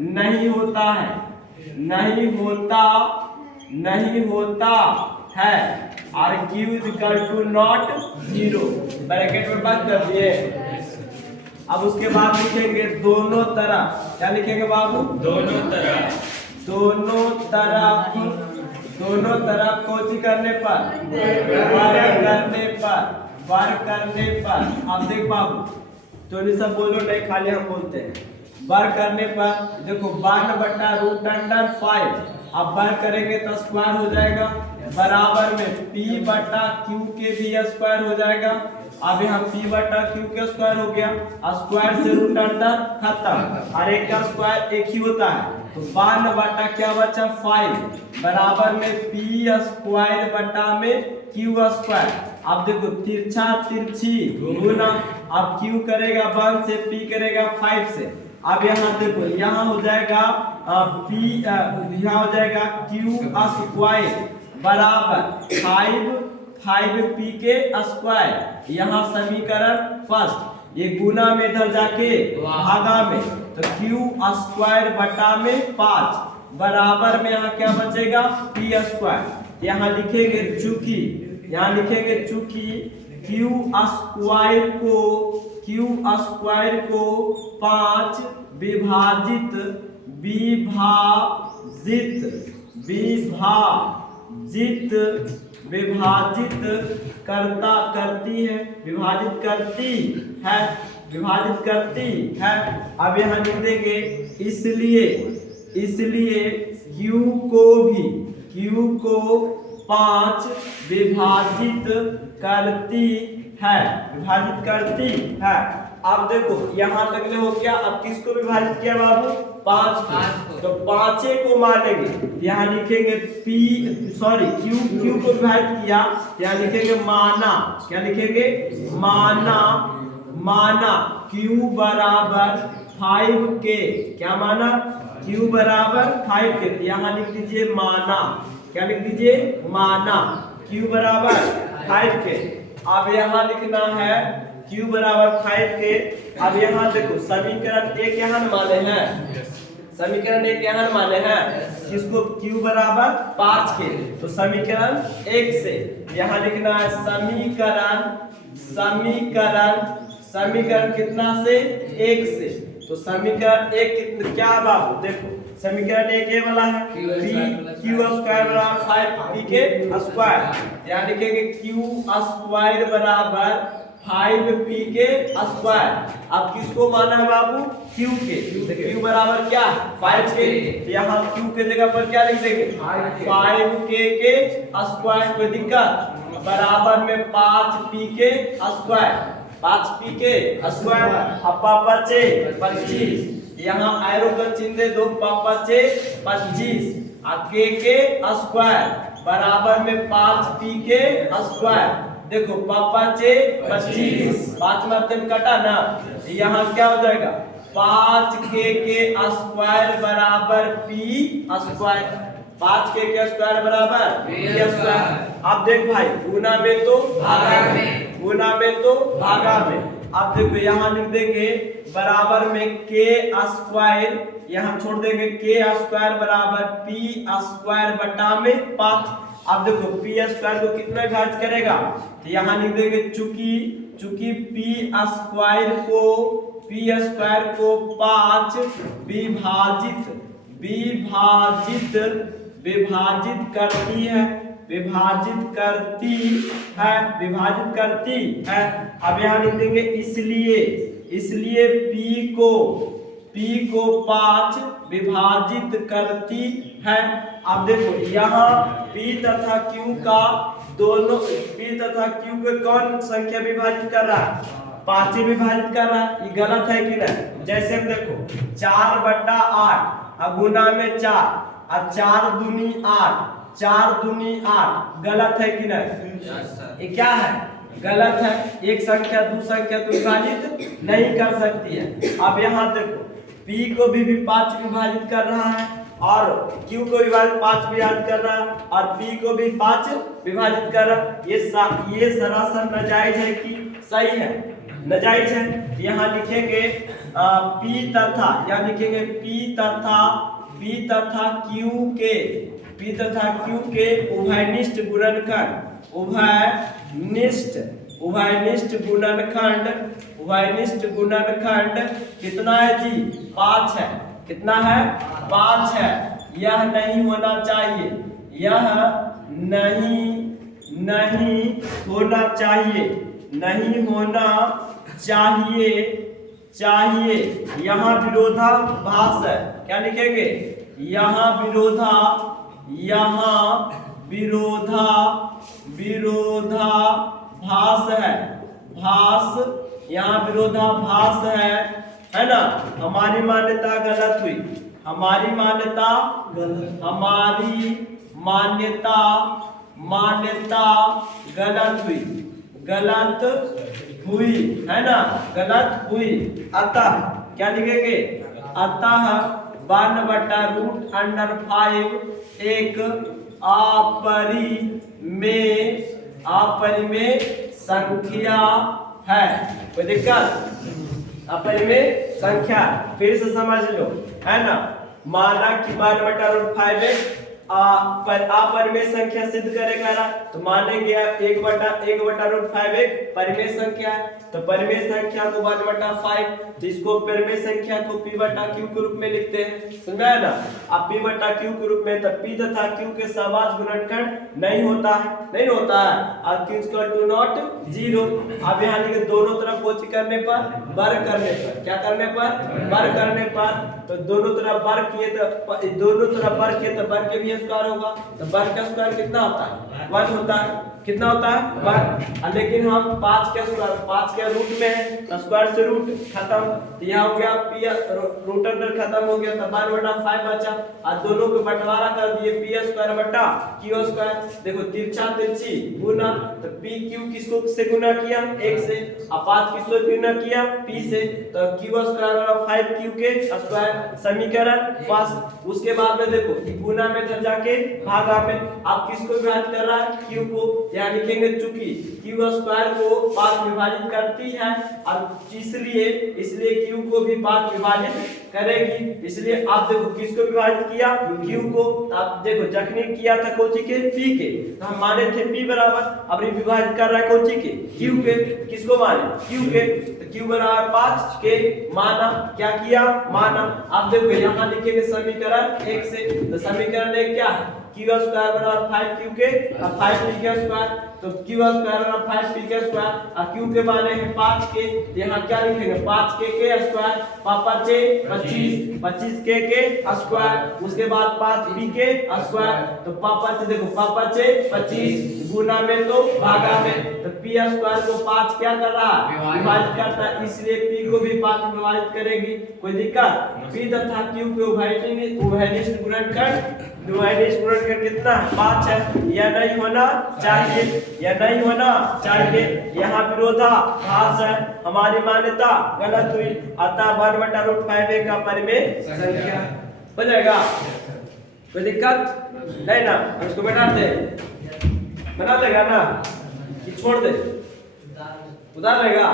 नहीं होता है, नहीं होता, नहीं होता है। और Q is equal to not zero, bracket में बंद कर दिए। अब उसके बाद लिखेंगे दोनों तरफ, क्या लिखेंगे बाबू? दोनों तरफ, दोनों तरफ, दोनों तरफ कोची करने पर, वर्ग करने पर, वर्ग करने पर। अब देख बाबू, तो नहीं सब बोलो नहीं, खाली हम बोलते हैं। वर्ग करने पर देखो 1/√5, अब वर्ग करेंगे तो स्क्वायर हो जाएगा, बराबर में P/Q के भी स्क्वायर हो जाएगा। अब यहाँ P/Q के स्क्वायर हो गया, स्क्वायर से रूट अंडर खत्म, और एक का स्क्वायर एक ही होता है, तो 1 क्या बचा 5 बराबर में P² में Q²। अब देखो तिरछा तिरछी गुना, अब Q करेगा 1 से, P करेगा 5 से। अब यहाँ देखो यहाँ हो जाएगा यहाँ हो जाएगा Q² बराबर 5P के स्क्वायर। यहाँ समीकरण फर्स्ट, ये गुना में इधर जाके भागा में, तो Q² में 5 बराबर में यहाँ क्या बचेगा P²। यहाँ लिखेंगे चूंकि, यहाँ लिखेंगे चूंकि Q² को 5 विभाजित करता करती है, विभाजित करती है, विभाजित करती है। अब यहाँ लिख देंगे इसलिए Q को 5 विभाजित करती है, विभाजित करती है। अब देखो यहाँ तक ले हो गया। अब किसको विभाजित किया बाबू? 5 को, तो 5 को मानेंगे, यहाँ लिखेंगे Q को विभाजित किया, यहाँ लिखेंगे माना, क्या लिखेंगे? माना Q बराबर 5K, क्या माना? Q बराबर 5K, यहाँ लिख दीजिए माना, क्या लिख दीजिए? माना Q बराबर 5K। अब यहाँ लिखना है Q बराबर 5K। अब यहाँ देखो समीकरण एक यहाँ माने हैं, समीकरण एक यहाँ माने हैं, किसको? Q बराबर 5K, तो समीकरण एक से यहाँ लिखना है समीकरण कितना से? 1 से। तो समीकरण एक कितना क्या बाबू? देखो समीकरण एक ये वाला है Q² बराबर 5P के स्क्वायर, यहाँ लिखेंगे Q² बराबर 5P के स्क्वायर। अब किसको माना है बाबू? Q के, तो Q बराबर क्या? 5K, यहाँ Q के जगह पर क्या लिख देंगे? 5K के स्क्वायर। कोई दिक्कत? बराबर में 5P के स्क्वायर, 5P के स्क्वायर। अब पापा चे 25, यहाँ एरो का चिन्ह दे दो, पापा चे 25, K के स्क्वायर बराबर में 5P के स्क्वायर। देखो पापा चे 25, 5 में कटा ना, यहाँ क्या हो जाएगा? 5K के स्क्वायर बराबर P², 5K के स्क्वायर बराबर P²। अब देख भाई गुना में तो भागा में, गुना में तो भागा में। अब देखो यहाँ लिख देंगे बराबर में K², यहाँ छोड़ देंगे K² बराबर P² बटा में 5। अब देखो P² को कितना विभाजित करेगा? तो यहाँ लिख देंगे चूंकि P² को 5 विभाजित करती है, विभाजित करती है। अब यहाँ लिख देंगे इसलिए P को 5 विभाजित करती है। अब देखो यहाँ P तथा Q का दोनों, P तथा Q को कौन संख्या विभाजित कर रहा है? 5 विभाजित कर रहा है, ये गलत है कि नहीं? जैसे हम देखो 4/8 गुना में 4, और 4 दूनी 8, 4 दूनी 8, गलत है कि नहीं? ये क्या है? गलत है। एक संख्या दो संख्या तो विभाजित नहीं कर सकती है। अब यहाँ देखो P को भी 5 विभाजित कर रहा है, और Q को भी 5 विभाजित कर रहा है, और P को भी 5 विभाजित कर रहा है। ये सरासर नाजायज है कि सही है? नाजायज है। यहाँ लिखेंगे P तथा या लिखेंगे P तथा Q के उभयनिष्ठ गुणनखंड कितना है जी? 5 है। कितना है? 5 है। यह नहीं होना चाहिए, यह नहीं होना चाहिए। यहाँ विरोधाभास है। क्या लिखेंगे? यहाँ विरोधाभास है। यहाँ विरोधाभास है ना। हमारी मान्यता गलत हुई। हमारी मान्यता गलत हुई है ना, गलत हुई। अतः क्या लिखेंगे? अतः 1/√5 एक अपरिमेय संख्या है। कोई दिक्कत? अपरिमेय संख्या। फिर से समझ लो, है ना। माना कि 1/√5 एक अपरिमेय संख्या सिद्ध करेगा ना, तो मानेंगे 1/√5 एक परिमेय संख्या है। तो परिमेय संख्या को 1/5, तो इसको परिमेय संख्या को P/Q के रूप में लिखते हैं। समझा है ना। अब P/Q के रूप में, तब P तथा Q के सहवास गुणनखंड नहीं होता है। अब Q = नॉट 0। अब यहाँ लिखे दोनों तरफ कोची करने पर, वर्ग करने पर। क्या करने पर? वर्ग करने पर। तो दोनों तरफ वर्ग किए तो वर्ग के भी स्क्वायर होगा। तो वर्ग का स्क्वायर कितना होता है? 1 होता है। कितना होता है? 1। लेकिन हम 5 के स्क्वायर, 5 के रूट में है, तो स्क्वायर से रूट खत्म। तो यहाँ हो गया रूट अंडर खत्म हो गया, तो 1/5 बचा। और दोनों को बंटवारा कर दिए, P² देखो तिरछा तिरछी गुना, तो PQ किसको से गुना किया? 1 से। और 5 किसको गुना किया? P से। तो Q² 5Q के स्क्वायर, समीकरण फर्स्ट। उसके बाद में देखो गुना में इधर जाके भागा में, आप किसको विभाजित कर रहा है? Q को। यहाँ लिखेंगे चूंकि Q² को 5 विभाजित करती है, और इसलिए Q को भी 5 विभाजित करेगी। इसलिए आप देखो किसको विभाजित किया? Q को। आप देखो जखनी किया था कोची के? P के। तो हम माने थे P बराबर, अब ये विभाजित कर रहा है कोची के? Q के। किसको माने? Q के। तो Q बराबर 5 के माना। क्या किया? माना। अब देखो यहाँ लिखेंगे समीकरण 1 से। तो समीकरण 1 क्या है? Q² बराबर 5Q के और 5P के स्क्वायर। तो Q² बराबर 5P के स्क्वायर, और Q के माने हैं 5 के। यहाँ क्या लिखेंगे? 5 के स्क्वायर, 25 के स्क्वायर। उसके बाद 5P के स्क्वायर। तो 5 देखो 25 गुना में तो भागा में, तो P² को 5 क्या कर रहा है? विभाजित करता है, इसलिए P को भी 5 विभाजित करेगी। कोई दिक्कत? P तथा Q के उभयनिष्ठ गुणनखंड कितना? 5 है। यह नहीं होना चाहिए। यहाँ विरोधाभास है। हमारी मान्यता गलत हुई। अतः 1/√5 एक अपरिमेय संख्या हो जाएगा। कोई दिक्कत नहीं ना? उसको बना देगा ना कि छोड़ दे? उतार लेगा।